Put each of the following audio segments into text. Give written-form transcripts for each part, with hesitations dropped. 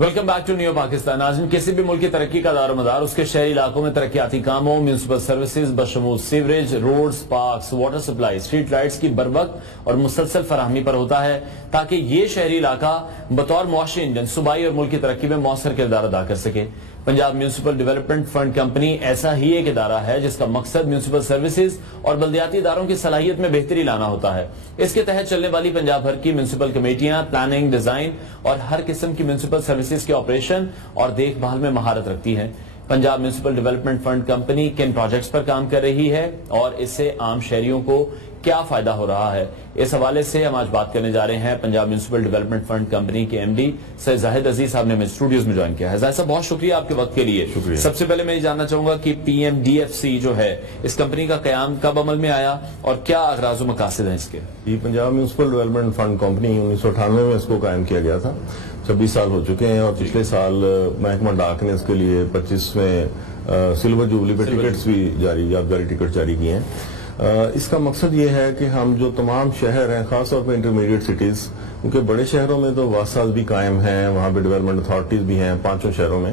Welcome back to new Pakistan. ناظرین, کسی بھی ملک کی ترقی کا دار و مدار اس کے شہری علاقوں میں ترقیاتی کاموں, میونسپل سروسز بشمول sewerage, roads, parks, water supply, street lights کی بروقت اور مسلسل فراہمی پر ہوتا ہے تاکہ یہ شہری علاقہ بطور معاشی انجن صوبائی اور ملک کی ترقی میں مؤثر کردار ادا کر سکے. Punjab municipal development fund company ایسا ہی ایک ادارہ ہے جس کا مقصد میونسپل سروسز اور بلدیاتی اداروں کی صلاحیت میں بہتری لانا ہوتا ہے. اس کے تحت چلنے والی پنجاب بھر کی میونسپل کمیٹیاں پلاننگ, ڈیزائن اور ہر قسم کی میونسپل سروسز کے آپریشن اور دیکھ بھال میں مہارت رکھتی ہیں. Punjab municipal development fund company کن پروجیکٹس پر کام کر رہی ہے اور اس سے عام شہریوں کو کیا فائدہ ہو رہا ہے, اس حوالے سے ہم آج بات کرنے جا رہے ہیں. Punjab municipal development fund company کے ایم ڈی سید زاہد عزیز صاحب نے ہمیں اسٹوڈیوز میں جوائن کیا ہے. زاہد صاحب, بہت شکریہ آپ کے وقت کے لیے. سب سے پہلے میں یہ جاننا چاہوں گا کہ P M D F C جو ہے اس کمپنی کا قیام کب عمل میں آیا اور کیا اغراض و مقاصد ہیں اس کے؟ یہ Punjab municipal development fund company 1998 میں اس کو قائم کیا گیا تھا. 26 سال ہو چکے ہیں اور پچھلے سال محکمہ ڈاک نے اس کے لیے 25ویں سلور جوبلی پہ ٹکٹس بھی یادگاری ٹکٹ جاری کیے ہیں. اس کا مقصد یہ ہے کہ ہم جو تمام شہر ہیں, خاص طور پہ انٹرمیڈیٹ سٹیز, کیونکہ بڑے شہروں میں تو واسطات بھی قائم ہیں, وہاں پہ ڈیولپمنٹ اتھارٹیز بھی ہیں 5 شہروں میں,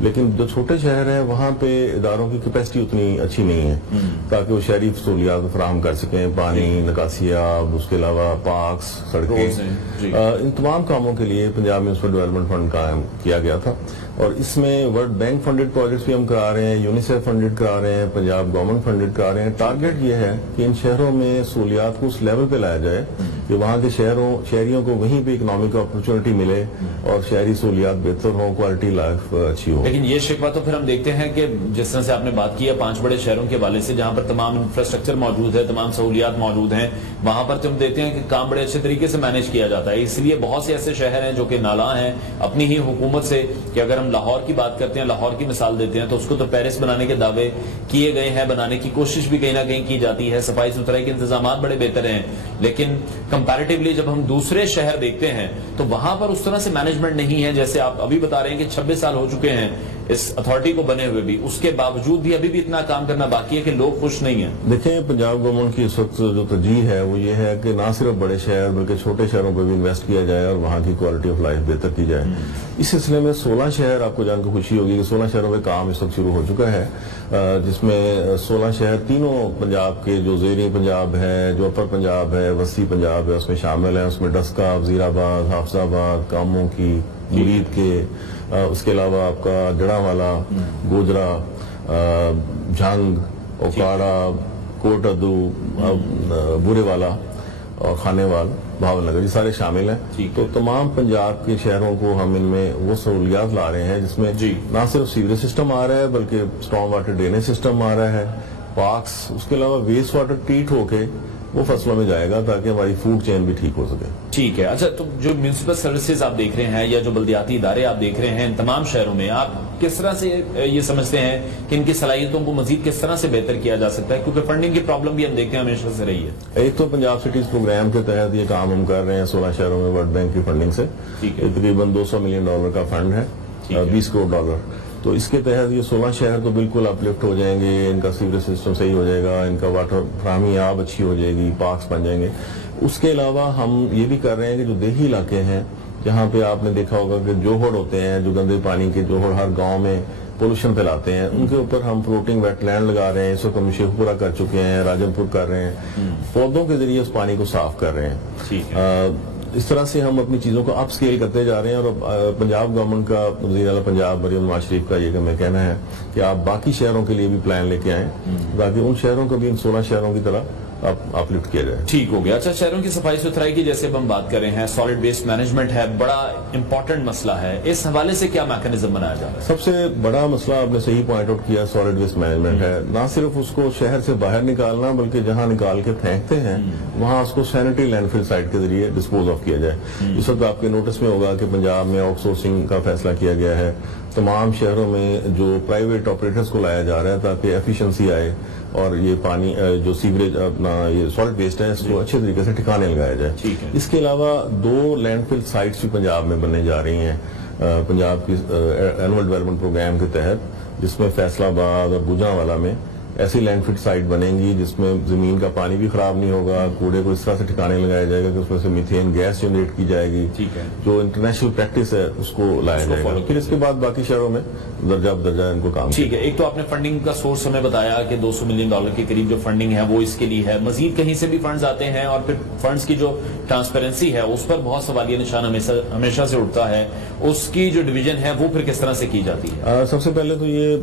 لیکن جو چھوٹے شہر ہیں وہاں پہ اداروں کی کیپیسٹی اتنی اچھی نہیں ہے تاکہ وہ شہری سہولیات فراہم کر سکیں. پانی, نکاسیاب, اس کے علاوہ پارکس, سڑکیں, ان تمام کاموں کے لیے پنجاب میونسپل ڈیولپمنٹ فنڈ قائم کیا گیا تھا. اور اس میں ورلڈ بینک فنڈڈ پروجیکٹس بھی ہم کرا رہے ہیں, یونیسیف فنڈڈ کرا رہے ہیں, پنجاب گورنمنٹ فنڈڈ کرا رہے ہیں. ٹارگٹ یہ ہے کہ ان شہروں میں سہولیات کو اس لیول پہ لایا جائے کہ وہاں کے شہریوں کو وہیں پہ اکنامک اپرچونٹی ملے اور شہری سہولیات بہتر ہوں, کوالٹی لائف اچھی ہو. لیکن یہ شکوہ تو پھر ہم دیکھتے ہیں کہ جس طرح سے آپ نے بات کی ہے 5 بڑے شہروں کے حوالے سے, جہاں پر تمام انفراسٹرکچر موجود ہے, تمام سہولیات موجود ہیں, وہاں پر ہم دیکھتے ہیں کہ کام بڑے اچھے طریقے سے مینیج کیا جاتا ہے. اس لیے بہت سے ایسے شہر ہیں جو کہ نالاں ہیں اپنی ہی حکومت سے, کہ اگر ہم لاہور کی بات کرتے ہیں, لاہور کی مثال دیتے ہیں, تو اس کو تو پیرس بنانے کے دعوے کیے گئے ہیں, بنانے کی کوشش بھی کہیں نہ کہیں کی جاتی ہے, صفائی ستھرائی کے انتظامات بڑے بہتر ہیں, لیکن کمپیریٹیولی جب ہم دوسرے شہر دیکھتے ہیں تو وہاں پر اس طرح سے مینجمنٹ نہیں ہے. جیسے آپ ابھی بتا رہے ہیں کہ 26 سال ہو چکے ہیں اس اتھارٹی کو بنے ہوئے بھی, اس کے باوجود بھی ابھی بھی اتنا کام کرنا باقی ہے کہ لوگ خوش نہیں ہیں. دیکھیں, پنجاب گورنمنٹ کی اس وقت جو ترجیح ہے وہ یہ ہے کہ نہ صرف بڑے شہر بلکہ چھوٹے شہروں پہ بھی انویسٹ کیا جائے اور وہاں کی کوالٹی آف لائف بہتر کی جائے. اس سلسلے میں 16 شہر, آپ کو جان کے خوشی ہوگی کہ 16 شہروں پہ کام اس وقت شروع ہو چکا ہے, جس میں 16 شہر تینوں پنجاب کے, جو زیریں پنجاب ہے, جو اپر پنجاب ہے, وسطی پنجاب ہے, اس میں شامل ہیں. اس میں ڈسکا, وزیر آباد, حافظ آباد, کاموں کی, مرید کے, اس کے علاوہ آپ کا جڑا والا, گوجرا, جھنگ, اوکاڑا, کوٹ ادو, بورے والا اور خانے وال, بھاول نگر, یہ سارے شامل ہیں. تو تمام پنجاب کے شہروں کو ہم ان میں وہ سہولیات لا رہے ہیں جس میں نہ صرف سیوریج سسٹم آ رہا ہے بلکہ اسٹارم واٹر ڈرینیج سسٹم آ رہا ہے, پارکس, اس کے علاوہ ویسٹ واٹر ٹریٹ ہو کے وہ فصلوں میں جائے گا تاکہ ہماری فوڈ چین بھی ٹھیک ہو سکے. ٹھیک ہے. اچھا, تو جو میونسپل سروسز آپ دیکھ رہے ہیں یا جو بلدیاتی ادارے آپ دیکھ رہے ہیں ان تمام شہروں میں, آپ کس طرح سے یہ سمجھتے ہیں کہ ان کی صلاحیتوں کو مزید کس طرح سے بہتر کیا جا سکتا ہے, کیونکہ فنڈنگ کی پرابلم بھی ہم دیکھتے ہیں ہمیشہ سے رہی ہے. ایک تو پنجاب سٹیز پروگرام کے تحت یہ کام ہم کر رہے ہیں 16 شہروں میں ورلڈ بینک کی فنڈنگ سے. تقریباً $200 ملین کا فنڈ ہے, $20 کروڑ. تو اس کے تحت یہ 16 شہر تو بالکل اپ لفٹ ہو جائیں گے, ان کا سیوریج سسٹم صحیح ہو جائے گا, ان کا واٹر فراہمی آب اچھی ہو جائے گی, پارکس بن جائیں گے. اس کے علاوہ ہم یہ بھی کر رہے ہیں کہ جو دیہی علاقے ہیں جہاں پہ آپ نے دیکھا ہوگا کہ جوہڑ ہوتے ہیں, جو گندے پانی کے جوہڑ ہر گاؤں میں پولوشن پھیلاتے ہیں, ان کے اوپر ہم فلوٹنگ ویٹ لینڈ لگا رہے ہیں. اس وقت ہم شیخ پورہ کر چکے ہیں, راجن پور کر رہے ہیں, پودوں کے ذریعے اس پانی کو صاف کر رہے ہیں. اس طرح سے ہم اپنی چیزوں کو اپ سکیل کرتے جا رہے ہیں. اور پنجاب گورنمنٹ کا, وزیر اعلیٰ پنجاب مریم نواز شریف کا یہ میں کہنا ہے کہ آپ باقی شہروں کے لیے بھی پلان لے کے آئیں تاکہ ان شہروں کو بھی ان 16 شہروں کی طرح اپ لفٹ کیا جائے. ٹھیک ہو گیا. اچھا, شہروں کی صفائی ستھرائی کی جیسے ہم بات کر رہے ہیں, سالڈ ویسٹ مینجمنٹ ہے, بڑا امپورٹنٹ مسئلہ ہے, اس حوالے سے کیا میکانزم بنایا جا رہا ہے؟ سب سے بڑا مسئلہ آپ نے صحیح پوائنٹ آؤٹ کیا, سالڈ ویسٹ مینجمنٹ ہے. نہ صرف اس کو شہر سے باہر نکالنا بلکہ جہاں نکال کے پھینکتے ہیں وہاں اس کو سینیٹری لینڈ فل سائٹ کے ذریعے ڈسپوز آف کیا جائے. اس وقت آپ کے نوٹس میں ہوگا کہ پنجاب میں آؤٹ سورسنگ کا فیصلہ کیا گیا ہے. تمام شہروں میں جو پرائیویٹ آپریٹرز کو لایا جا رہا ہے تاکہ ایفیشنسی آئے اور یہ پانی جو سیوریج اپنا یہ سالٹ ویسٹ ہے اس کو اچھے طریقے سے ٹھکانے لگایا جائے. اس کے علاوہ 2 لینڈ فل سائٹس بھی پنجاب میں بننے جا رہی ہیں پنجاب کی اینول ڈیولپمنٹ پروگرام کے تحت, جس میں فیصلہ آباد اور گوجرانوالا میں ایسی لینڈ فٹ سائٹ بنیں گی جس میں زمین کا پانی بھی خراب نہیں ہوگا, کوڑے کو اس طرح سے ٹھکانے لگایا جائے گا کہ اس میں سے میتھین گیس جنریٹ کی جائے گی, ٹھیک ہے, جو انٹرنیشنل پریکٹس ہے اس کو لایا جائے گا. پھر اس کے بعد باقی شہروں میں درجہ بدرجہ ان کو کام. ٹھیک ہے, ایک تو آپ نے فنڈنگ کا سورس ہمیں بتایا کہ $200 ملین کے قریب جو فنڈنگ ہے وہ اس کے لیے ہے, مزید کہیں سے بھی فنڈز آتے ہیں, اور پھر فنڈز کی جو ٹرانسپیرنسی ہے اس پر بہت سوالیہ نشان ہمیشہ سے اٹھتا ہے, اس کی جو ڈویژن ہے وہ پھر کس طرح سے کی جاتی ہے؟ سب سے پہلے تو یہ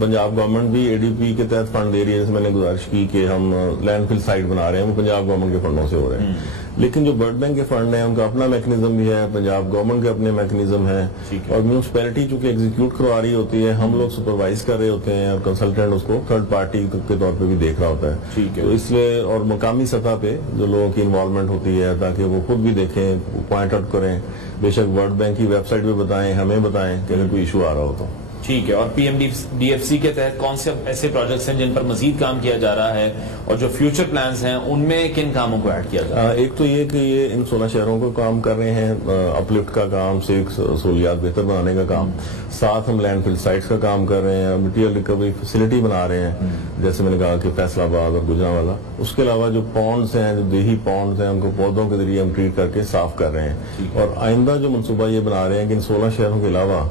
پنجاب گورنمنٹ بھی ADP کے تحت فنڈ دے رہی ہے, جیسے میں نے گزارش کی کہ ہم لینڈ فل سائٹ بنا رہے ہیں وہ پنجاب گورنمنٹ کے فنڈوں سے ہو رہے ہیں, لیکن جو ورلڈ بینک کے فنڈ ہیں ان کا اپنا میکنزم بھی ہے, پنجاب گورنمنٹ کے اپنے میکنزم ہے, اور میونسپیلٹی چونکہ ایگزیکیوٹ کروا رہی ہوتی ہے, ہم لوگ سپروائز کر رہے ہوتے ہیں, اور کنسلٹنٹ اس کو تھرڈ پارٹی کے طور پہ بھی دیکھ رہا ہوتا ہے. تو اس لیے اور مقامی سطح پہ جو لوگوں کی انوالومنٹ ہوتی ہے تاکہ وہ خود بھی دیکھیں, پوائنٹ آؤٹ کریں, بے شک ورلڈ بینک کی ویب سائٹ پہ بتائیں, ہمیں بتائیں کہ اگر کوئی ایشو آ رہا ہو تو. ٹھیک ہے, اور PMDFC کے تحت کون سے ایسے پروجیکٹس ہیں جن پر مزید کام کیا جا رہا ہے, اور جو فیوچر پلانز ہیں ان میں کن کاموں کو ایڈ کیا جا رہا ہے؟ ایک تو یہ کہ یہ ان 16 شہروں کو کام کر رہے ہیں, اپلفٹ کا کام, سہولیات بہتر بنانے کا کام, ساتھ ہم لینڈ فل سائٹس کا کام کر رہے ہیں, مٹیریل ریکوری فیسلٹی بنا رہے ہیں, جیسے میں نے کہا کہ فیصل آباد اور گجرانوالہ. اس کے علاوہ جو پونڈز ہیں, جو دیہی پونڈز ہیں, ان کو پودوں کے ذریعے ہم ٹریٹ کر کے صاف کر رہے ہیں, اور آئندہ جو منصوبہ یہ بنا رہے ہیں کہ ان 16 شہروں کے علاوہ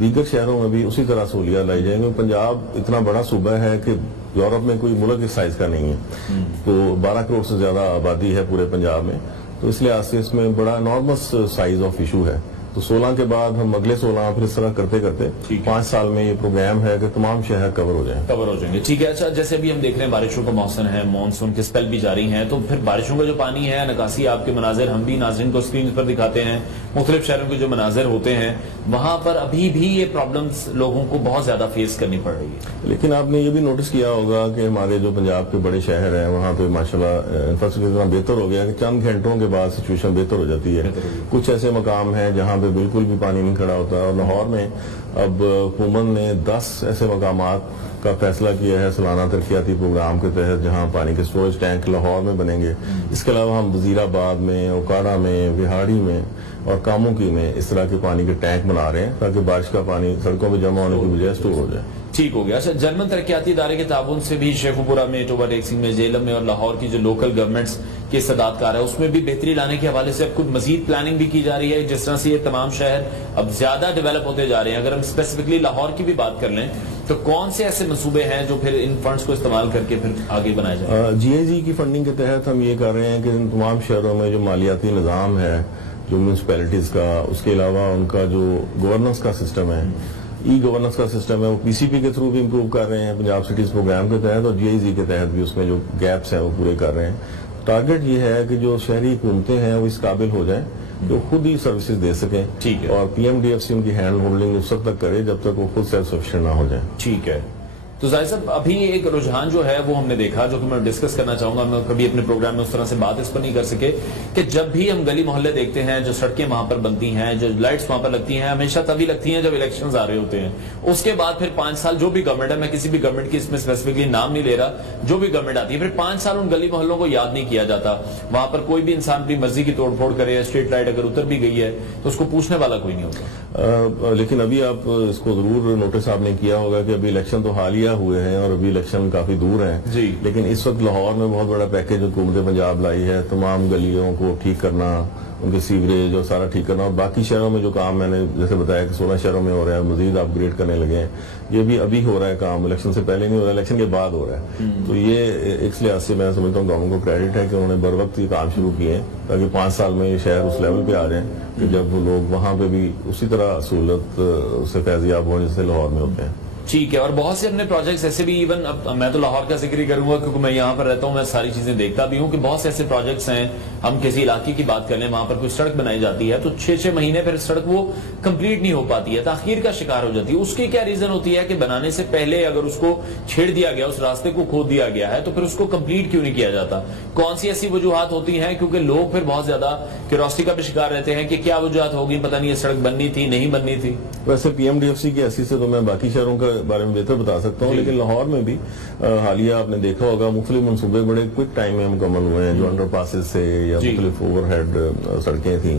دیگر شہروں میں بھی اسی طرح سہولیات لائی جائیں گے. پنجاب اتنا بڑا صوبہ ہے کہ یورپ میں کوئی ملک اس سائز کا نہیں ہے, تو 12 کروڑ سے زیادہ آبادی ہے پورے پنجاب میں, تو اس لحاظ سے اس میں بڑا نارمس سائز آف ایشو ہے. تو 16 کے بعد ہم اگلے 16 پھر اس طرح کرتے کرتے 5 سال میں یہ پروگرام ہے کہ تمام شہر کور ہو جائیں گے. ٹھیک ہے, اچھا جیسے ابھی ہم دیکھ رہے ہیں بارشوں کا موسم ہے, مانسون کے سپیل بھی جاری ہیں, تو پھر بارشوں کا جو پانی ہے, نکاسی آپ کے مناظر ہم بھی ناظرین کو سکرین پر دکھاتے ہیں, مختلف شہروں کے جو مناظر ہوتے ہیں وہاں پر ابھی بھی یہ پرابلمز لوگوں کو بہت زیادہ فیس کرنی پڑ رہی ہے. لیکن آپ نے یہ بھی نوٹس کیا ہوگا کہ ہمارے جو پنجاب کے بڑے شہر ہیں وہاں پہ ماشاءاللہ انفراسٹرکچر اتنا بہتر ہو گیا کہ چند گھنٹوں کے بعد سچویشن بہتر ہو جاتی ہے. کچھ ایسے مقام ہیں جہاں پہ بالکل بھی پانی نہیں کھڑا ہوتا, اور لاہور میں اب حکومت نے 10 ایسے مقامات کا فیصلہ کیا ہے سالانہ ترقیاتی پروگرام کے تحت جہاں پانی کے سٹوریج ٹینک لاہور میں بنیں گے. اس کے علاوہ ہم وزیر آباد میں, اوکاڑا میں, وہاڑی میں اور کاموکی میں اس طرح کے پانی کے ٹینک بنا رہے ہیں تاکہ بارش کا پانی سڑکوں پہ جمع ہونے کی بجائے اسٹور ہو جائے. ٹھیک ہو گیا. اچھا, جرمن ترقیاتی ادارے کے تعاون سے بھی شیخو پورہ میں, ٹوبا ٹیکسنگ میں, جہلم میں اور لاہور کی جو لوکل گورنمنٹس کی استعداد کار ہے اس میں بھی بہتری لانے کے حوالے سے اب کچھ مزید پلاننگ بھی کی جا رہی ہے, جس طرح سے یہ تمام شہر اب زیادہ ڈیولپ ہوتے جا رہے ہیں. اگر ہم اسپیسیفکلی لاہور کی بھی بات کر لیں تو کون سے ایسے منصوبے ہیں جو پھر ان فنڈز کو استعمال کر کے پھر آگے بنائے جائیں؟ GIZ کی فنڈنگ کے تحت ہم یہ کر رہے ہیں کہ ان تمام شہروں میں جو مالیاتی نظام ہے جو میونسپیلٹیز کا, اس کے علاوہ ان کا جو گورننس کا سسٹم ہے, ای گورننس کا سسٹم ہے, وہ PCP کے تھرو بھی امپروو کر رہے ہیں پنجاب سٹیز پروگرام کے تحت, اور GIZ کے تحت بھی اس میں جو گیپس ہیں وہ پورے کر رہے ہیں. ٹارگٹ یہ ہے کہ جو شہری حکومتیں ہیں وہ اس قابل ہو جائیں جو خود ہی سروسز دے سکیں, اور PMDFC ان کی ہینڈ ہولڈنگ اس وقت تک کرے جب تک وہ خود سیلف سفیشینٹ نہ ہو جائیں. ٹھیک ہے. تو ظاہر صاحب ابھی ایک رجحان جو ہے وہ ہم نے دیکھا, جو کہ میں ڈسکس کرنا چاہوں گا, میں کبھی اپنے پروگرام میں اس طرح سے بات اس پر نہیں کر سکے, کہ جب بھی ہم گلی محلے دیکھتے ہیں, جو سڑکیں وہاں پر بنتی ہیں, جو لائٹس وہاں پر لگتی ہیں, ہمیشہ تبھی لگتی ہیں جب الیکشنز آ رہے ہوتے ہیں. اس کے بعد پھر 5 سال جو بھی گورنمنٹ ہے, میں کسی بھی گورنمنٹ کی اس میں اسپیسیفکلی نام نہیں لے رہا, جو بھی گورنمنٹ آتی ہے پھر 5 سال ان گلی محلوں کو یاد نہیں کیا جاتا. وہاں پر کوئی بھی انسان اپنی مرضی کی توڑ پھوڑ کرے, اسٹریٹ لائٹ اگر اتر بھی گئی ہے تو اس کو پوچھنے والا کوئی نہیں ہوتا. لیکن ابھی آپ اس کو ضرور نوٹس آپ نے کیا ہوگا کہ ابھی الیکشن تو حالیہ ہوئے ہیں اور ابھی الیکشن کافی دور ہیں, لیکن اس وقت لاہور میں بہت بڑا پیکیج حکومت پنجاب لائی ہے, تمام گلیوں کو ٹھیک کرنا, ان کے سیوریج اور سارا ٹھیک کرنا, اور باقی شہروں میں جو کام میں نے جیسے بتایا کہ 16 شہروں میں ہو رہا ہے, مزید اپ گریڈ کرنے لگے ہیں, یہ بھی ابھی ہو رہا ہے کام, الیکشن سے پہلے نہیں ہو رہا, الیکشن کے بعد ہو رہا ہے. تو یہ اس لحاظ سے میں سمجھتا ہوں گورنمنٹ کو کریڈٹ ہے کہ انہوں نے بر وقت یہ کام شروع کیے ہیں تاکہ 5 سال میں یہ شہر اس لیول پہ آ جائیں کہ جب وہ لوگ وہاں پہ بھی اسی طرح سہولت سے فیضیاب ہوں جیسے لاہور میں ہوتے ہیں. ٹھیک ہے. اور بہت سے اپنے پروجیکٹس ایسے بھی, ایون اب میں تو لاہور کا ذکر ہی کروں گا کیونکہ میں یہاں پر رہتا ہوں, میں ساری چیزیں دیکھتا بھی ہوں, کہ بہت سے ایسے پروجیکٹس ہیں, ہم کسی علاقے کی بات کر لیں, وہاں پر کوئی سڑک بنائی جاتی ہے تو 6 مہینے پھر سڑک وہ کمپلیٹ نہیں ہو پاتی ہے, تاخیر کا شکار ہو جاتی ہے. اس کی کیا ریزن ہوتی ہے کہ بنانے سے پہلے اگر اس کو چھیڑ دیا گیا, اس راستے کو کھود دیا گیا ہے, تو پھر اس کو کمپلیٹ کیوں نہیں کیا جاتا؟ کون سی ایسی وجوہات ہوتی ہیں؟ کیونکہ لوگ پھر بہت زیادہ کیوریوسٹی کا بھی شکار رہتے ہیں کہ کیا وجوہات ہوگی, پتہ نہیں یہ سڑک بننی تھی نہیں بننی تھی. ویسے PMDFC کی حیثیت سے تو میں باقی شہروں کے بارے میں بہتر بتا سکتا ہوں, لیکن لاہور میں بھی حالیہ آپ نے دیکھا ہوگا مختلف منصوبے بڑے کوئک ٹائم میں مکمل ہوئے ہیں, جو انڈر پاسز سے یا مختلف اوور ہیڈ سڑکیں تھیں,